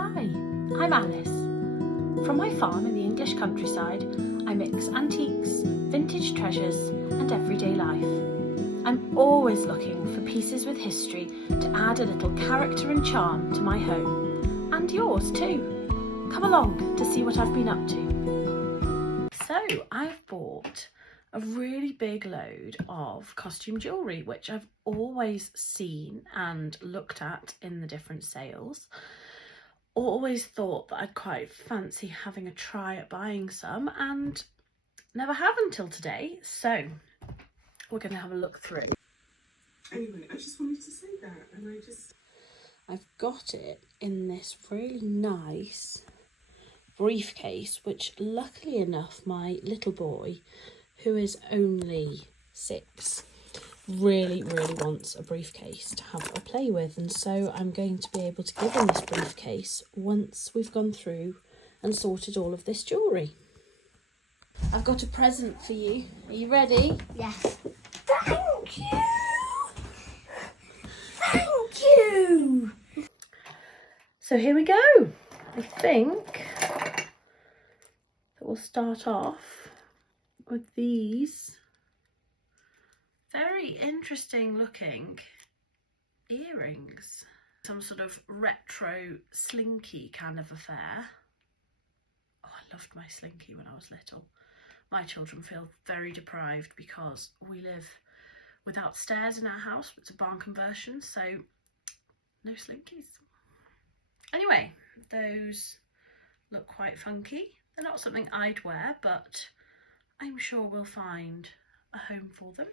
Hi, I'm Alice. From my farm in the English countryside, I mix antiques, vintage treasures and everyday life. I'm always looking for pieces with history to add a little character and charm to my home. And yours too. Come along to see what I've been up to. So I've bought a really big load of costume jewellery, which I've always seen and looked at in the different sales. Always thought that I'd quite fancy having a try at buying some and never have until today. So we're going to have a look through. Anyway, I just wanted to say that, and I've got it in this really nice briefcase, which luckily enough my little boy, who is only 6, really wants a briefcase to have a play with, and so I'm going to be able to give him this briefcase once we've gone through and sorted all of this jewellery. I've got a present for you. Are you ready? Yes. Thank you! Thank you! So here we go. I think that we'll start off with these very interesting looking earrings. Some sort of retro slinky kind of affair. Oh, I loved my slinky when I was little. My children feel very deprived because we live without stairs in our house. It's a barn conversion, so no slinkies. Anyway, those look quite funky. They're not something I'd wear, but I'm sure we'll find a home for them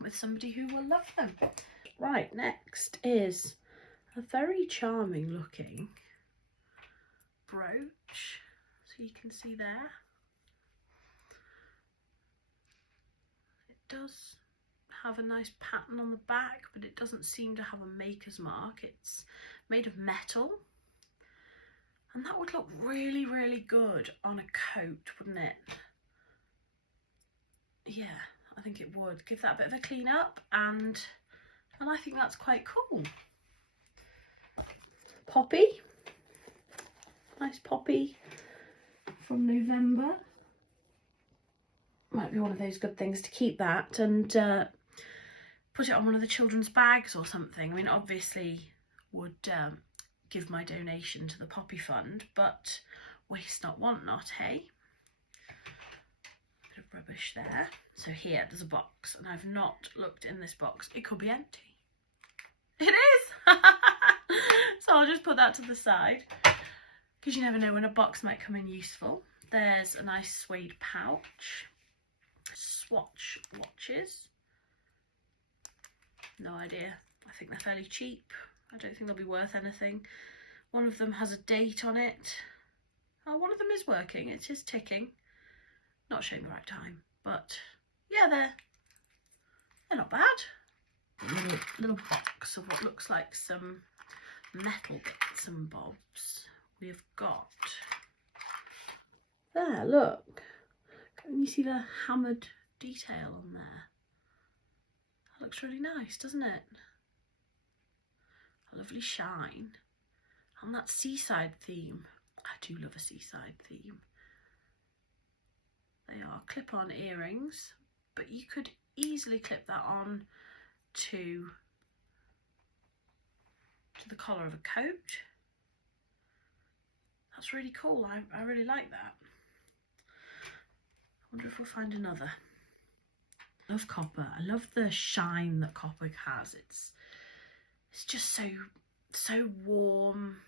with somebody who will love them. Right, next is a very charming looking brooch. So you can see there. It does have a nice pattern on the back, but it doesn't seem to have a maker's mark. It's made of metal. And that would look really good on a coat, wouldn't it? Yeah, I think it would. Give that a bit of a clean up, and I think that's quite cool. Poppy. Nice poppy from November. Might be one of those good things to keep that and put it on one of the children's bags or something. I mean, obviously would give my donation to the Poppy Fund, but waste not, want not, hey? Bit of rubbish there. So here, there's a box, and I've not looked in this box. It could be empty. It is! So I'll just put that to the side, because you never know when a box might come in useful. There's a nice suede pouch. Swatch watches. No idea. I think they're fairly cheap. I don't think they'll be worth anything. One of them has a date on it. Oh, one of them is working. It is ticking. Not showing the right time, but yeah, they're not bad. Little box of what looks like some metal bits and bobs. We've got there. Look, can you see the hammered detail on there? That looks really nice, doesn't it? A lovely shine. And that seaside theme. I do love a seaside theme. They are clip-on earrings, but you could easily clip that on to the collar of a coat. That's really cool. I really like that. I wonder if we'll find another. I love copper. I love the shine that copper has. It's just so warm,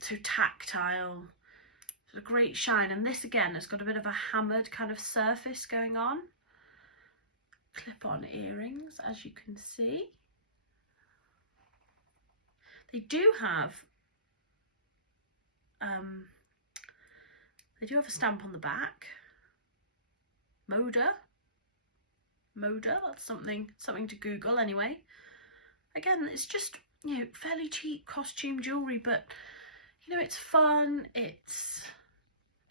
so tactile. It's a great shine, and this again has got a bit of a hammered kind of surface going on. Clip-on earrings, as you can see. They do have a stamp on the back. Moda, that's something to Google anyway. Again, it's just, you know, fairly cheap costume jewellery, but you know, it's fun, it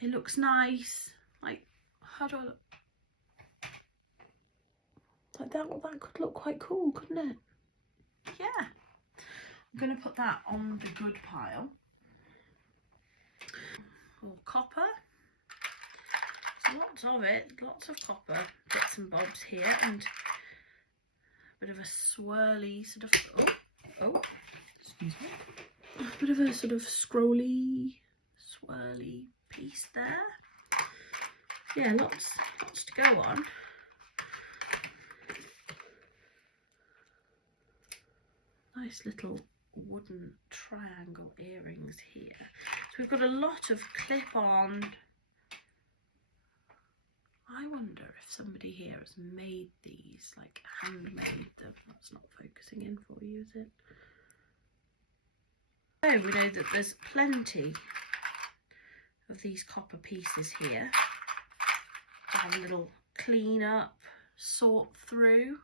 looks nice. Like, how do I look? Like that could look quite cool, couldn't it? Yeah. I'm going to put that on the good pile. Or copper. There's lots of it, lots of copper bits and bobs here, and a bit of a swirly sort of, excuse me, a bit of a sort of scrolly, swirly piece there. Yeah, lots to go on. Nice little wooden triangle earrings here. So we've got a lot of clip-on. I wonder if somebody here has made these, like handmade them. That's not focusing in for you, is it? So we know that there's plenty of these copper pieces here. Have a little clean up, sort through.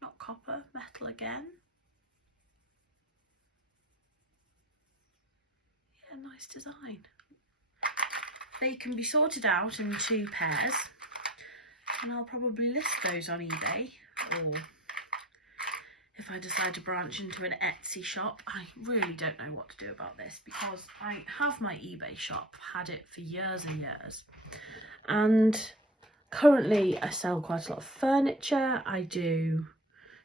Not copper, metal again. Yeah, nice design. They can be sorted out in 2 pairs, and I'll probably list those on eBay, or if I decide to branch into an Etsy shop. I really don't know what to do about this, because I have my eBay shop, had it for years and years, and currently I sell quite a lot of furniture. I do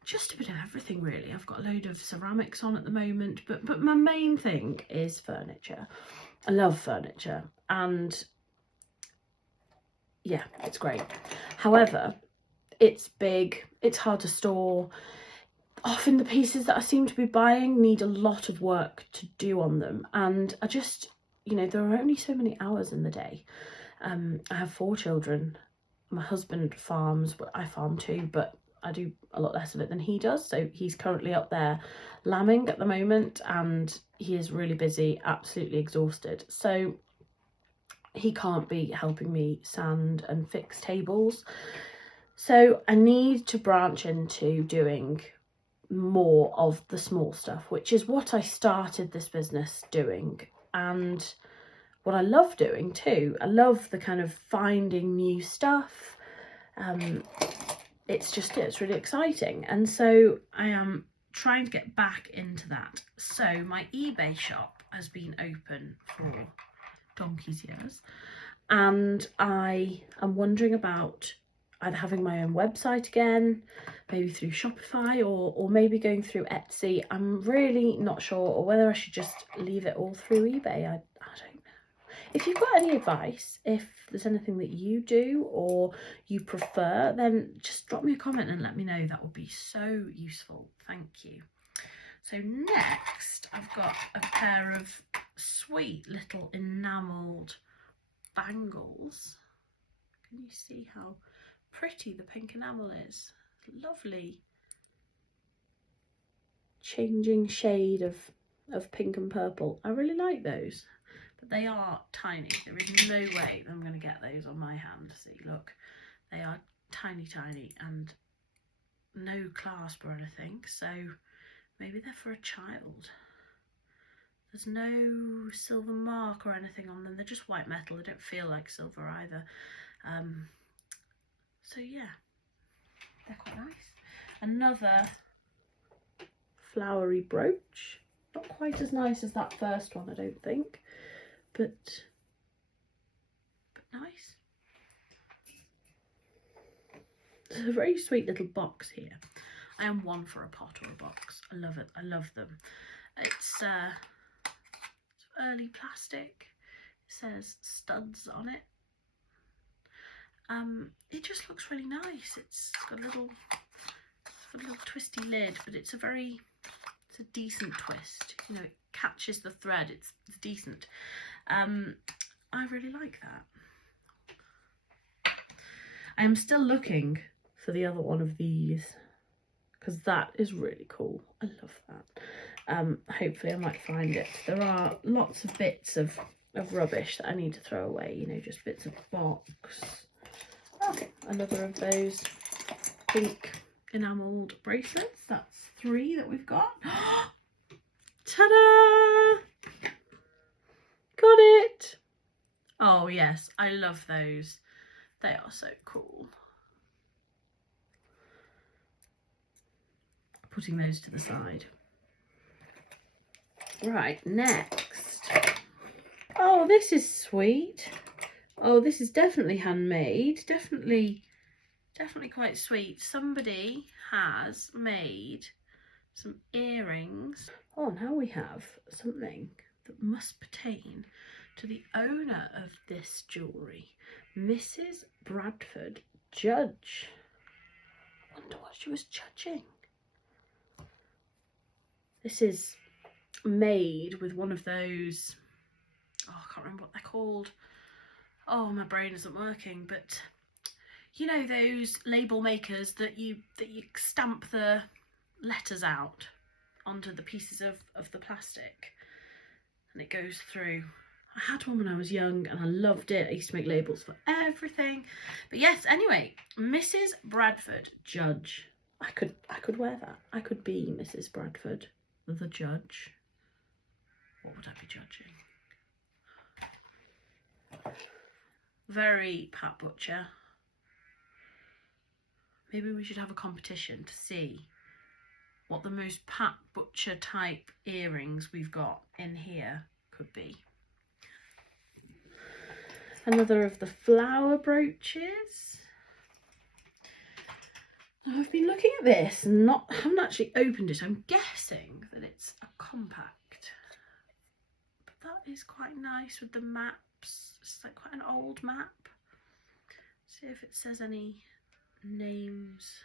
just a bit of everything really. I've got a load of ceramics on at the moment, but my main thing is furniture. I love furniture, and yeah, it's great. However, it's big, it's hard to store. Often the pieces that I seem to be buying need a lot of work to do on them, and I just, you know, there are only so many hours in the day. I have 4 children. My husband farms, but I farm too, but I do a lot less of it than he does. So he's currently up there lambing at the moment, and he is really busy, absolutely exhausted. So he can't be helping me sand and fix tables. So I need to branch into doing more of the small stuff, which is what I started this business doing, and what I love doing too. I love the kind of finding new stuff. It's really exciting, and so I am trying to get back into that. So my eBay shop has been open for donkey's years, and I am wondering about either having my own website again, maybe through Shopify, or maybe going through Etsy. I'm really not sure, or whether I should just leave it all through eBay. I don't know. If you've got any advice, if there's anything that you do or you prefer, then just drop me a comment and let me know. That would be so useful. Thank you. So next, I've got a pair of sweet little enamelled bangles. Can you see how pretty the pink enamel is? Lovely changing shade of pink and purple. I really like those, but they are tiny. There is no way I'm going to get those on my hand. See, look, they are tiny and no clasp or anything, so maybe they're for a child. There's no silver mark or anything on them. They're just white metal. They don't feel like silver either. So yeah, they're quite nice. Another flowery brooch. Not quite as nice as that first one, I don't think, but nice. There's a very sweet little box here. I am one for a pot or a box. I love it. I love them. It's early plastic. It says studs on it. It just looks really nice. It's got a little twisty lid, but it's a decent twist. You know, it catches the thread. It's decent. I really like that. I am still looking for the other one of these, because that is really cool. I love that. Hopefully I might find it. There are lots of bits of rubbish that I need to throw away, you know, just bits of box. Oh, another of those pink enamelled bracelets. That's 3 that we've got. Ta-da! Got it! Oh yes, I love those. They are so cool. Putting those to the side. Right, next. Oh, this is sweet. Oh, this is definitely handmade. Definitely quite sweet. Somebody has made some earrings. Oh, now we have something that must pertain to the owner of this jewellery, Mrs. Bradford Judge. I wonder what she was judging. This is made with one of those, oh, I can't remember what they're called. Oh, my brain isn't working, but you know those label makers that you stamp the letters out onto the pieces of the plastic and it goes through. I had one when I was young and I loved it. I used to make labels for everything. But yes, anyway, Mrs. Bradford Judge. I could wear that. I could be Mrs. Bradford the Judge. What would I be judging? Very Pat Butcher. Maybe we should have a competition to see what the most Pat Butcher type earrings we've got in here could be. Another of the flower brooches. Now, I've been looking at this and haven't actually opened it. I'm guessing that it's a compact. But that is quite nice with the maps. It's like quite an old map. See if it says any names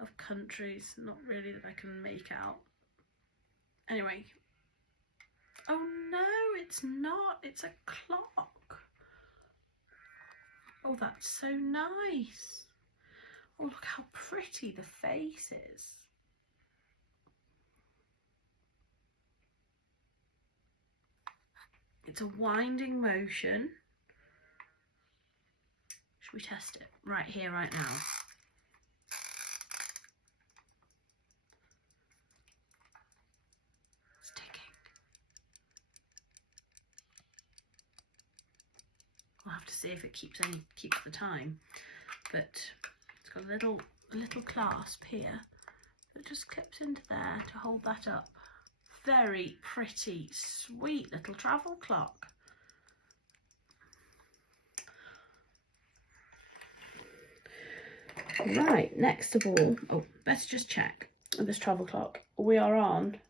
of countries. Not really that I can make out. Anyway. Oh no, it's not. It's a clock. Oh, that's so nice. Oh, look how pretty the face is. It's a winding motion. Should we test it right here, right now? It's ticking. We'll have to see if it keeps the time. But it's got a little clasp here that just clips into there to hold that up. Very pretty, sweet little travel clock. Right, next of all, oh, better just check this travel clock. We are on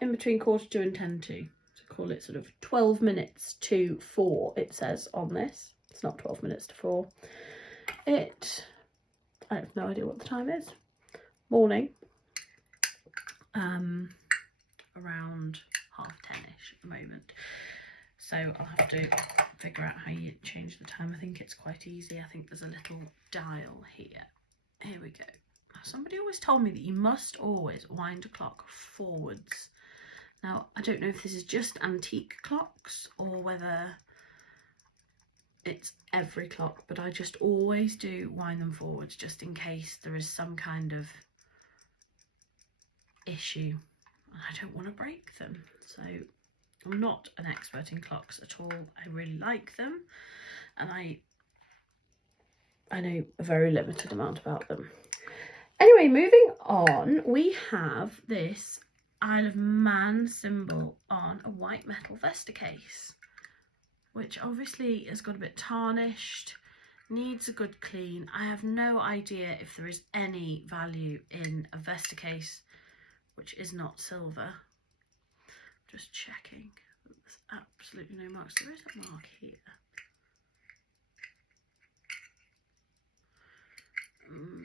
in between 2:45 and 10:02. So call it sort of 12 minutes to 4, it says on this. It's not 12 minutes to 4. I have no idea what the time is. Morning. Around 10:30ish at the moment. So I'll have to figure out how you change the time. I think it's quite easy. I think there's a little dial here. Here we go. Somebody always told me that you must always wind a clock forwards. Now, I don't know if this is just antique clocks or whether it's every clock, but I just always do wind them forwards just in case there is some kind of issue and I don't want to break them. So I'm not an expert in clocks at all. I really like them and I know a very limited amount about them. Anyway, moving on, we have this Isle of Man symbol on a white metal Vesta case, which obviously has got a bit tarnished, needs a good clean. I have no idea if there is any value in a Vesta case which is not silver. Just checking. There's absolutely no marks. There is a mark here.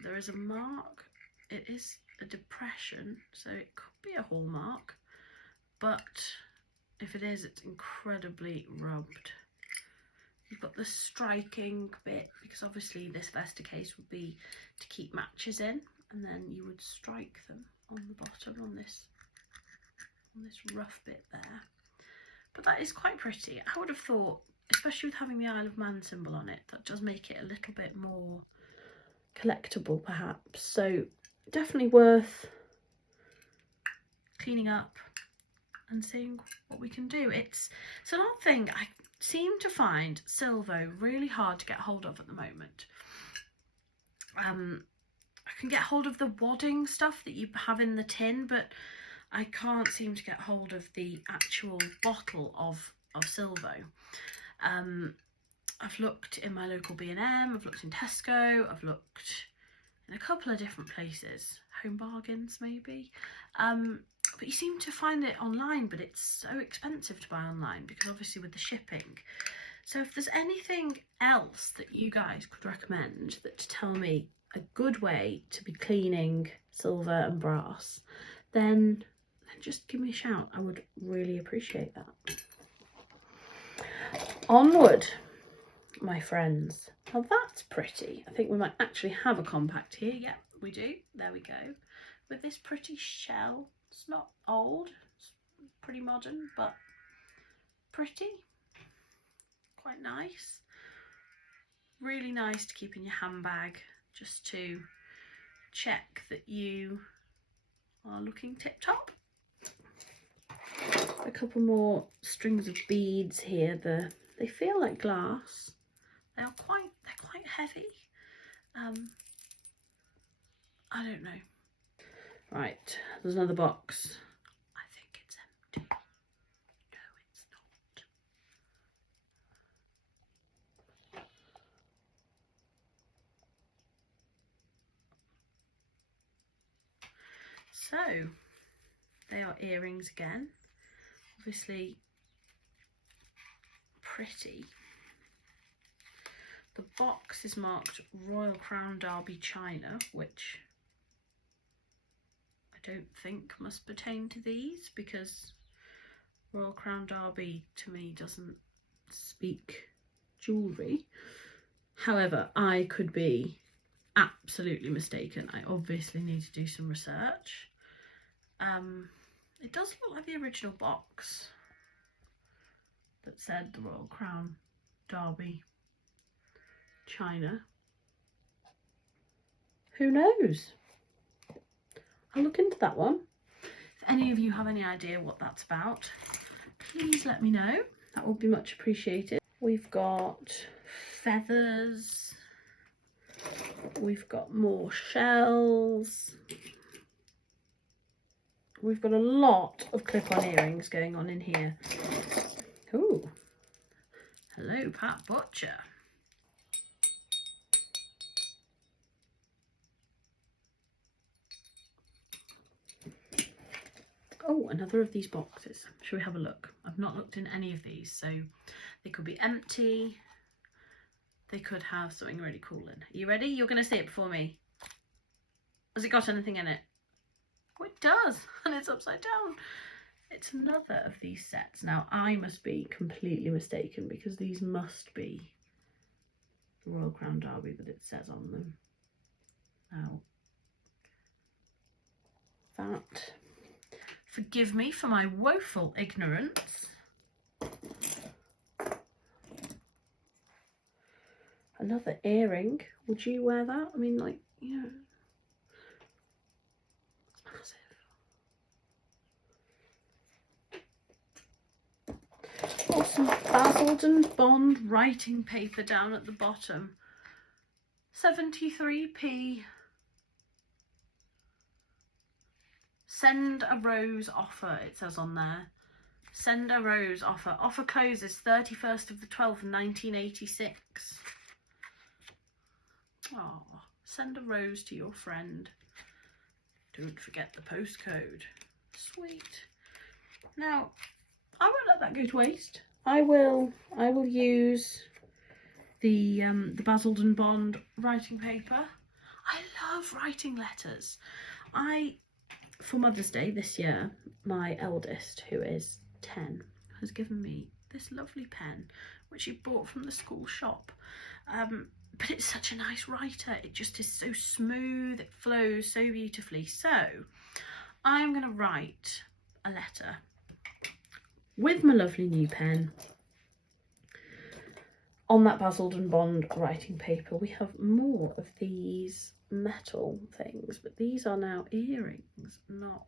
There is a mark. It is a depression, so it could be a hallmark, but if it is, it's incredibly rubbed. You've got the striking bit, because obviously this Vesta case would be to keep matches in, and then you would strike them on the bottom on this rough bit there. But that is quite pretty. I would have thought, especially with having the Isle of Man symbol on it, that does make it a little bit more collectible perhaps. So definitely worth cleaning up and seeing what we can do. It's an odd thing. I seem to find silver really hard to get hold of at the moment. I can get hold of the wadding stuff that you have in the tin, but I can't seem to get hold of the actual bottle of Silvo. I've looked in my local B&M, I've looked in Tesco, I've looked in a couple of different places, Home Bargains maybe, but you seem to find it online, but it's so expensive to buy online because obviously with the shipping. So if there's anything else that you guys could recommend that to tell me a good way to be cleaning silver and brass, then just give me a shout. I would really appreciate that. Onward, my friends. Now that's pretty. I think we might actually have a compact here. Yeah, we do. There we go. With this pretty shell. It's not old. It's pretty modern, but pretty. Quite nice. Really nice to keep in your handbag, just to check that you are looking tip-top. A couple more strings of beads here. They feel like glass. They're quite heavy. I don't know. Right, there's another box. I think it's empty. No, it's not. So, they are earrings again. Obviously pretty. The box is marked Royal Crown Derby China, which I don't think must pertain to these because Royal Crown Derby to me doesn't speak jewellery. However, I could be absolutely mistaken. I obviously need to do some research. It does look like the original box that said the Royal Crown Derby China. Who knows? I'll look into that one. If any of you have any idea what that's about, please let me know. That would be much appreciated. We've got feathers. We've got more shells. We've got a lot of clip-on earrings going on in here. Ooh. Hello, Pat Butcher. Oh, another of these boxes. Shall we have a look? I've not looked in any of these, so they could be empty. They could have something really cool in. Are you ready? You're going to see it before me. Has it got anything in it? Oh, it does, and it's upside down. It's another of these sets. Now, I must be completely mistaken because these must be the Royal Crown Derby that it says on them. Now, that, forgive me for my woeful ignorance. Another earring. Would you wear that? I mean, like, you know, it's massive. Awesome. Basildon Bond writing paper down at the bottom. 73p. Send a rose offer, it says on there. Send a rose offer. Offer closes 31st of the 12th, 1986. Oh, send a rose to your friend. Don't forget the postcode. Sweet. Now, I won't let that go to waste. I will use the Basildon Bond writing paper. I love writing letters. For Mother's Day this year, my eldest, who is 10, has given me this lovely pen, which she bought from the school shop. But it's such a nice writer. It just is so smooth. It flows so beautifully. So I'm going to write a letter with my lovely new pen on that Basildon Bond writing paper. We have more of these metal things, but these are now earrings, not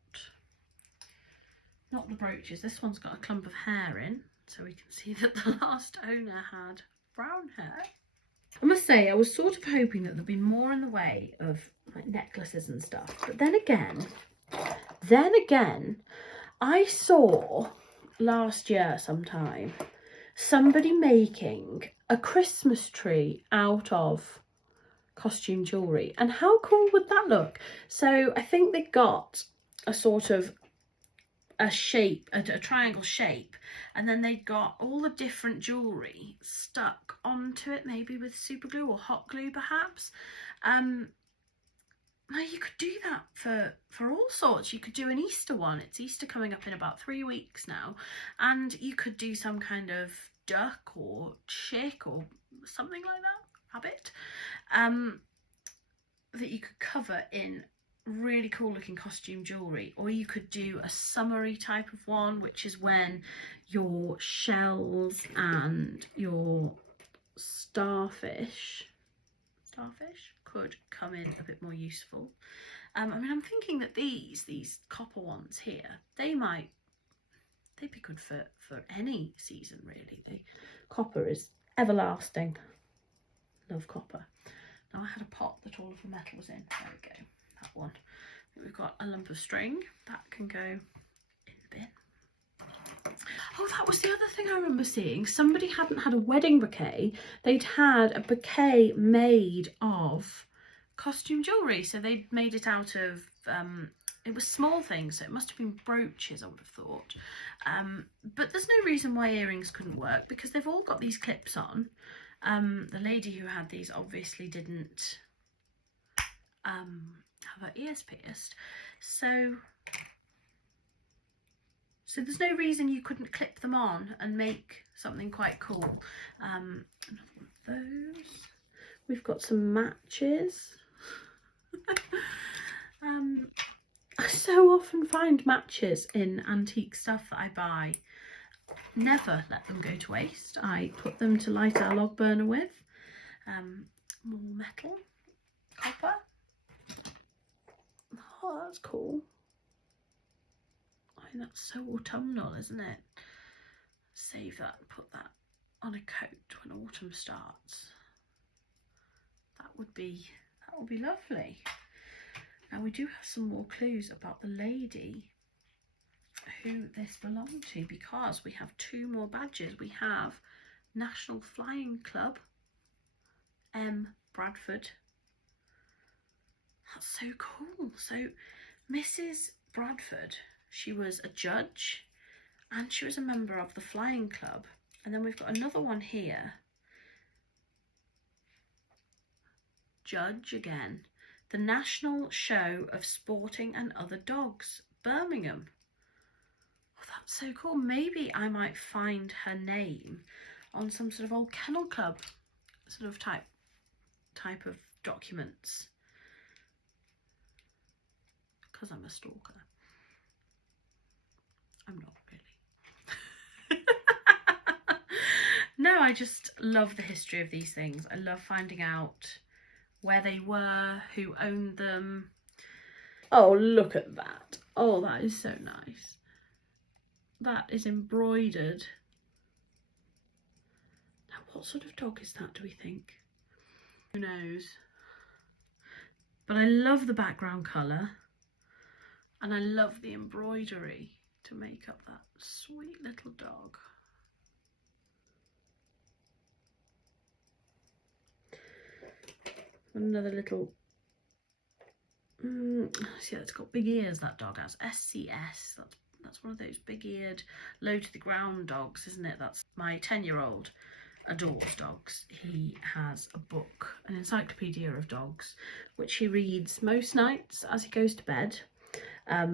the brooches. This one's got a clump of hair in, so we can see that the last owner had brown hair. I must say, I was sort of hoping that there'd be more in the way of like necklaces and stuff, but then again, Then again, I saw last year sometime somebody making a Christmas tree out of costume jewellery, and how cool would that look? So I think they got a sort of a shape, a triangle shape, and then they got all the different jewellery stuck onto it, maybe with super glue or hot glue perhaps. Now you could do that for all sorts. You could do an Easter one. It's Easter coming up in about 3 weeks now, and you could do some kind of duck or chick or something like that, rabbit, that you could cover in really cool looking costume jewellery. Or you could do a summery type of one, which is when your shells and your starfish could come in a bit more useful. I mean, I'm thinking that these copper ones here, they'd be good for any season really. Copper is everlasting. Love copper. Now I had a pot that all of the metal was in. There we go. That one. We've got a lump of string that can go in the bin. Oh, that was the other thing I remember seeing. Somebody hadn't had a wedding bouquet. They'd had a bouquet made of costume jewellery. So they'd made it out of, it was small things, so it must have been brooches, I would have thought. But there's no reason why earrings couldn't work, because they've all got these clips on. The lady who had these obviously didn't have her ears pierced. So there's no reason you couldn't clip them on and make something quite cool. Another one of those. We've got some matches. I so often find matches in antique stuff that I buy. Never let them go to waste. I put them to light our log burner with. More metal, copper. Oh, that's cool. I think that's so autumnal, isn't it? Save that and put that on a coat when autumn starts. That would be lovely. Now we do have some more clues about the lady who this belonged to, because we have 2 more badges. We have National Flying Club, M. Bradford. That's so cool. So Mrs. Bradford, she was a judge and she was a member of the Flying Club. And then we've got another one here. Judge again. The National Show of Sporting and Other Dogs, Birmingham. Oh, that's so cool. Maybe I might find her name on some sort of old kennel club sort of type of documents, because I'm a stalker. I'm not really. No, I just love the history of these things. I love finding out where they were, who owned them. Oh, look at that. Oh, that is so nice. That is embroidered. Now, what sort of dog is that, do we think? Who knows? But I love the background colour, and I love the embroidery to make up that sweet little dog. Another little, see, it's got big ears, that dog has. SCS, that's one of those big-eared, low-to-the-ground dogs, isn't it? That's my 10-year-old adores dogs. He has a book, an encyclopedia of dogs, which he reads most nights as he goes to bed. I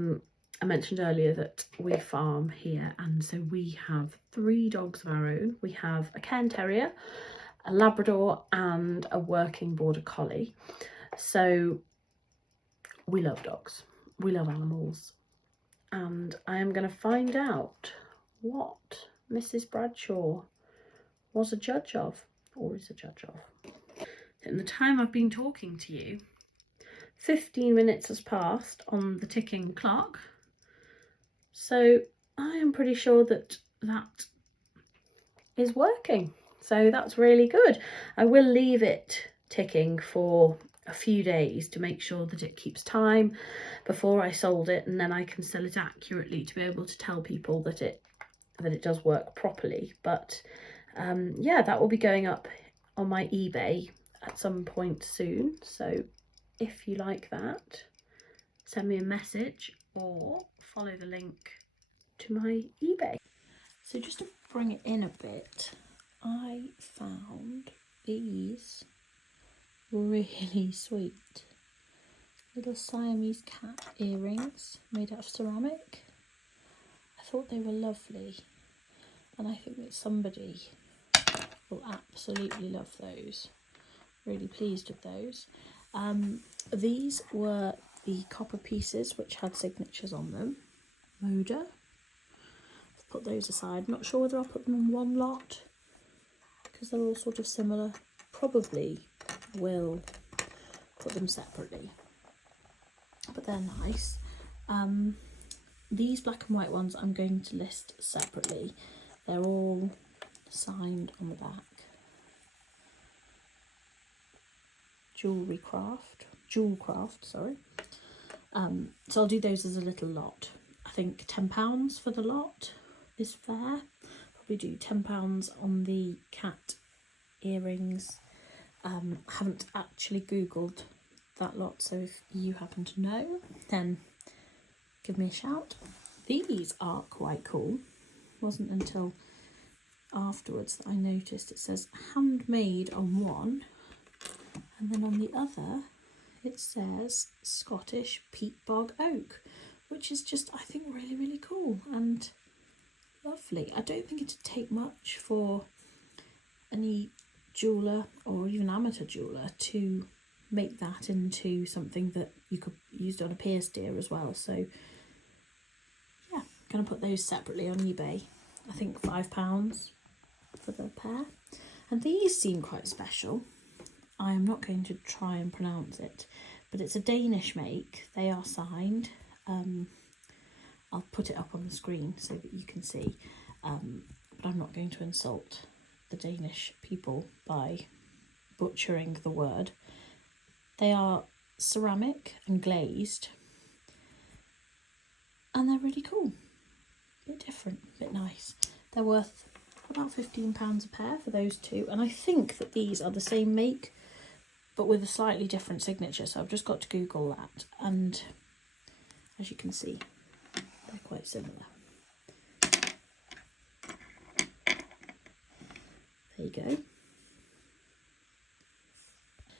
mentioned earlier that we farm here, and so we have 3 dogs of our own. We have a Cairn Terrier, a Labrador and a working border collie. So we love dogs, we love animals, and I am going to find out what Mrs. Bradshaw was a judge of, or is a judge of. In the time I've been talking to you, 15 minutes has passed on the ticking clock, so I am pretty sure that that is working. So that's really good. I will leave it ticking for a few days to make sure that it keeps time before I sold it, and then I can sell it accurately to be able to tell people that it does work properly. But yeah, that will be going up on my eBay at some point soon. So if you like that, send me a message or follow the link to my eBay. So just to bring it in a bit, I found these really sweet little Siamese cat earrings made out of ceramic. I thought they were lovely, and I think that somebody will absolutely love those. Really pleased with those. These were the copper pieces which had signatures on them. Moda. I've put those aside. I'm not sure whether I'll put them in one lot because they're all sort of similar. Probably will put them separately, but they're nice. These black and white ones I'm going to list separately. They're all signed on the back. Jewel craft, sorry. So I'll do those as a little lot. I think £10 for the lot is fair. Probably do £10 on the cat earrings. I haven't actually googled that lot, so if you happen to know, then give me a shout. These are quite cool. It wasn't until afterwards that I noticed it says handmade on one, and then on the other it says Scottish peat bog oak, which is just, I think, really, really cool and lovely. I don't think it'd take much for any jeweller or even amateur jeweller to make that into something that you could use on a pierced ear as well. So yeah, I'm going to put those separately on eBay. I think £5 for the pair. And these seem quite special. I am not going to try and pronounce it, but it's a Danish make. They are signed. I'll put it up on the screen so that you can see, but I'm not going to insult the Danish people by butchering the word. They are ceramic and glazed, and they're really cool. A bit different, a bit nice. They're worth about £15 a pair for those two, and I think that these are the same make but with a slightly different signature, so I've just got to Google that, and as you can see, they're quite similar. There you go.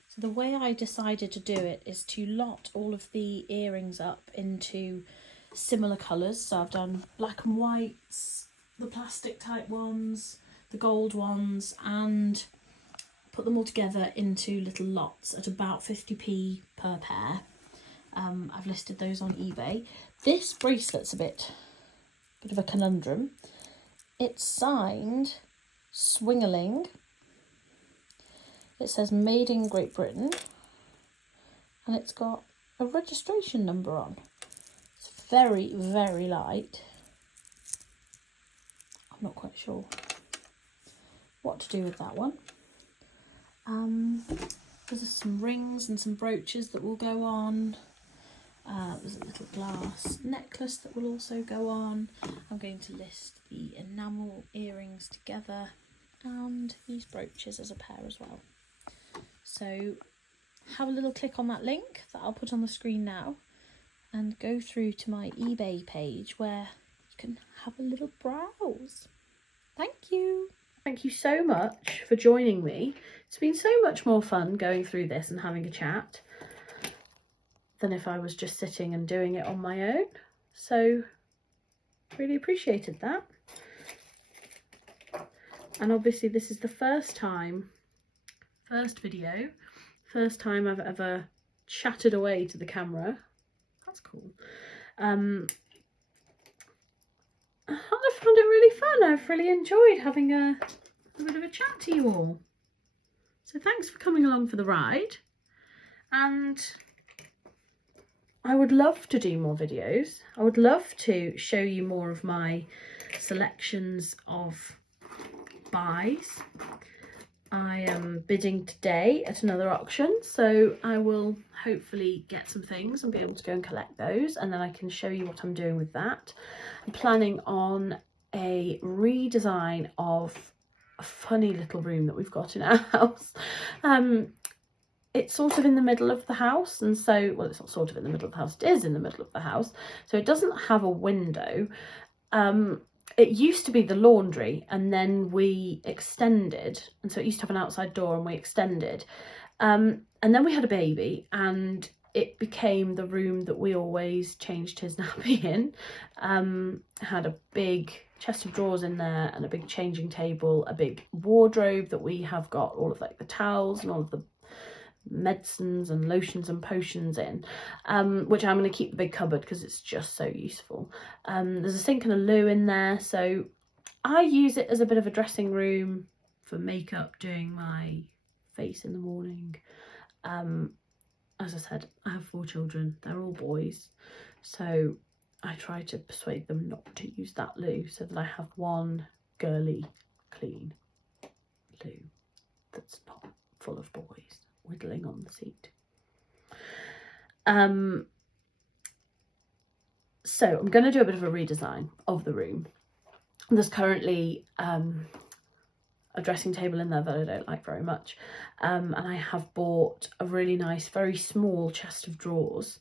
So the way I decided to do it is to lot all of the earrings up into similar colours. So I've done black and whites, the plastic type ones, the gold ones, and put them all together into little lots at about 50p per pair. I've listed those on eBay. This bracelet's a bit of a conundrum. It's signed Swingerling. It says made in Great Britain, and it's got a registration number on. It's very, very light. I'm not quite sure what to do with that one. There's some rings and some brooches that will go on. There's a little glass necklace that will also go on. I'm going to list the enamel earrings together and these brooches as a pair as well. So have a little click on that link that I'll put on the screen now and go through to my eBay page where you can have a little browse. Thank you. Thank you so much for joining me. It's been so much more fun going through this and having a chat than if I was just sitting and doing it on my own. So really appreciated that. And obviously this is the first video, first time I've ever chatted away to the camera. That's cool. And I found it really fun. I've really enjoyed having a bit of a chat to you all. So thanks for coming along for the ride. And I would love to do more videos. I would love to show you more of my selections of buys. I am bidding today at another auction, so I will hopefully get some things and be able to go and collect those, and then I can show you what I'm doing with that. I'm planning on a redesign of a funny little room that we've got in our house. It's sort of in the middle of the house, and so, well, it's not sort of in the middle of the house, it is in the middle of the house, so it doesn't have a window. It used to be the laundry, and then we extended, and so it used to have an outside door and we extended, and then we had a baby and it became the room that we always changed his nappy in. Had a big chest of drawers in there and a big changing table, a big wardrobe that we have got all of like the towels and all of the medicines and lotions and potions in, which I'm going to keep the big cupboard because it's just so useful. There's a sink and a loo in there, so I use it as a bit of a dressing room for makeup, doing my face in the morning. As I said, I have 4 children, they're all boys, so I try to persuade them not to use that loo so that I have one girly clean loo that's not full of boys whittling on the seat. So I'm going to do a bit of a redesign of the room. There's currently a dressing table in there that I don't like very much, and I have bought a really nice, very small chest of drawers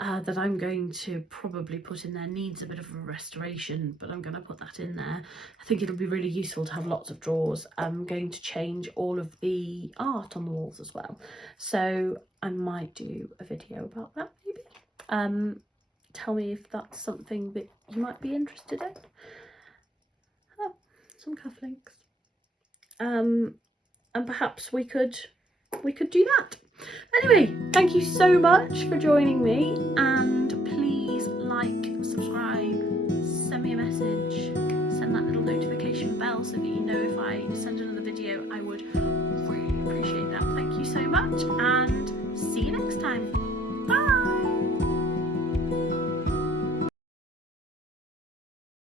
that I'm going to probably put in there. Needs a bit of a restoration, but I'm going to put that in there. I think it'll be really useful to have lots of drawers. I'm going to change all of the art on the walls as well, so I might do a video about that maybe. Tell me if that's something that you might be interested in. Oh, some cufflinks. And perhaps we could do that. Anyway, thank you so much for joining me, and please like, subscribe, send me a message, send that little notification bell so that you know if I send another video. I would really appreciate that. Thank you so much, and see you next time.